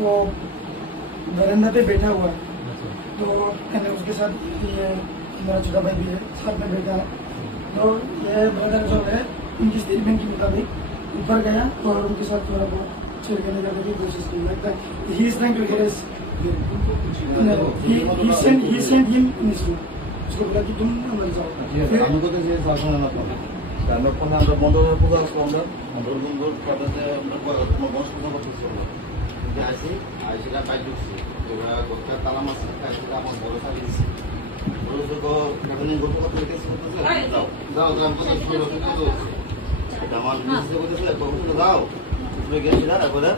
वो बरंदा पे बैठा हुआ है। तो मैंने उसके साथ ये मेरा छोटा भाई भी है, साथ में बैठा है। तो ये ब्रदर जो है उनकी स्टेटमेंट के मुताबिक ऊपर गया और उनके साथ थोड़ा बहुत छेड़खानी करने की कोशिश की। लगता है he is trying to harass, he sent him in his room। उसको बोला कि तुम अंदर जाओ। फिर আমাদের যে শাসন আপনাদের আমরা কোন আমরা মন্ডলের পূজা আসবো আমরা মন্ডল কাছে যে আমরা কোনো বস পূজা করতেছি যে আইসিটা পাই ঢুকছি এবার গোটা তালা মাছ খাইছিলা আমার বড় সারি দিছি বড় তো কারণে গোটা কথা লিখেছি যাও যাও যাও কথা শুরু করতে দাও এটা আমার নিচে করতেছে তখন যাও তুমি গেছি না বলে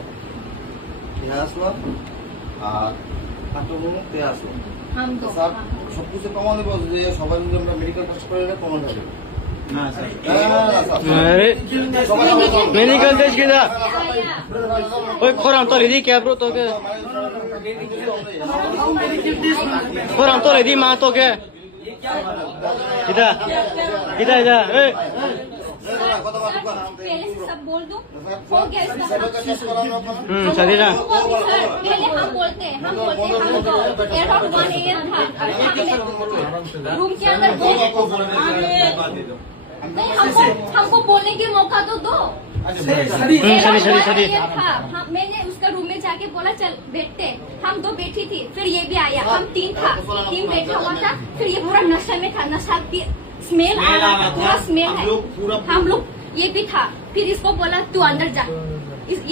কে আসলো আর তে আসলো স্যার সব কিছু প্রমাণ দেবো যে সবাই যদি আমরা মেডিকেল টেস্ট করে প্রমাণ হবে না স্যার मेडिकल टेस्ट किया ओए खोराम तो लेदी क्या ब्रो तो के खोराम तो लेदी मां तो के इधर इधर इधर ए पहले से सब बोल दूं हो गया इसका सदीना पहले हम बोलते हैं हम तो अराउंड 1 AM था रूम के अंदर नहीं हमको बोलने के मौका तो दो। सरी था मैंने उसका रूम में जाके बोला चल बैठते, हम दो बैठी थी, फिर ये भी आया, हम तीन बैठा हुआ था, फिर ये पूरा नशा में था, नशा की स्मेल आ रहा था, पूरा स्मेल है, हम लोग ये भी था, फिर इसको बोला तू अंदर जा,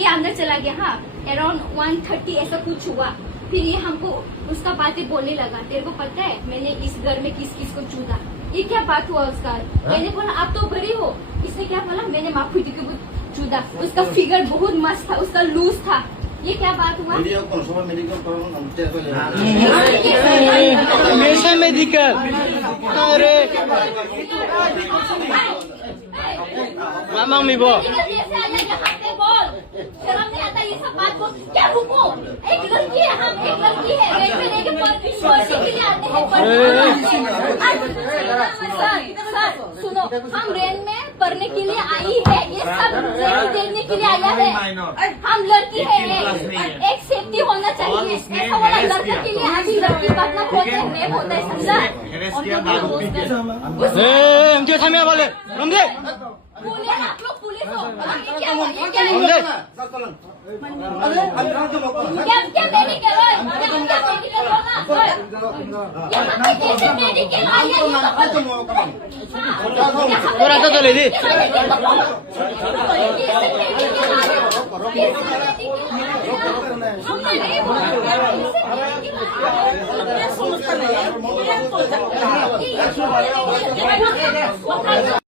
ये अंदर चला गया। हाँ अराउंड 1:30 ऐसा कुछ हुआ, फिर ये हमको उसका बातें बोलने लगा, तेरे को पता है मैंने इस घर में किस किस को चूदा, ये क्या बात हुआ उसका। मैंने बोला आप तो बड़ी हो, इसने क्या बोला मैंने माफूदी को चूदा, उसका फिगर बहुत मस्त था, उसका लूज था, ये क्या बात हुआ। हमेशा मेडिकल अरे मामा मी बो बोल शर्म नहीं आता ये सब बात बोल क्या। रुको एक लड़की है, हम एक लड़की है, रेट पे लेके पढ़ने के लिए आते हैं। सर सुनो हम रेन में पढ़ने के लिए आई है, ये सब देखने के लिए आया है, हम लड़की है, एक सेफ्टी होना चाहिए। ऐसा वाला लड़का के लिए अभी लड़की पढ़ना होता है, रेप होता है, समझा। ए हमके थामिया बोले रमदे पुलिस आप लोग पुलिस हो, ये क्या हुआ, ये क्या है? रमदे क्या मेडिकल है, क्या मेडिकल होना ये कैसे मेडिकल आया थोड़ा तो लेदी हम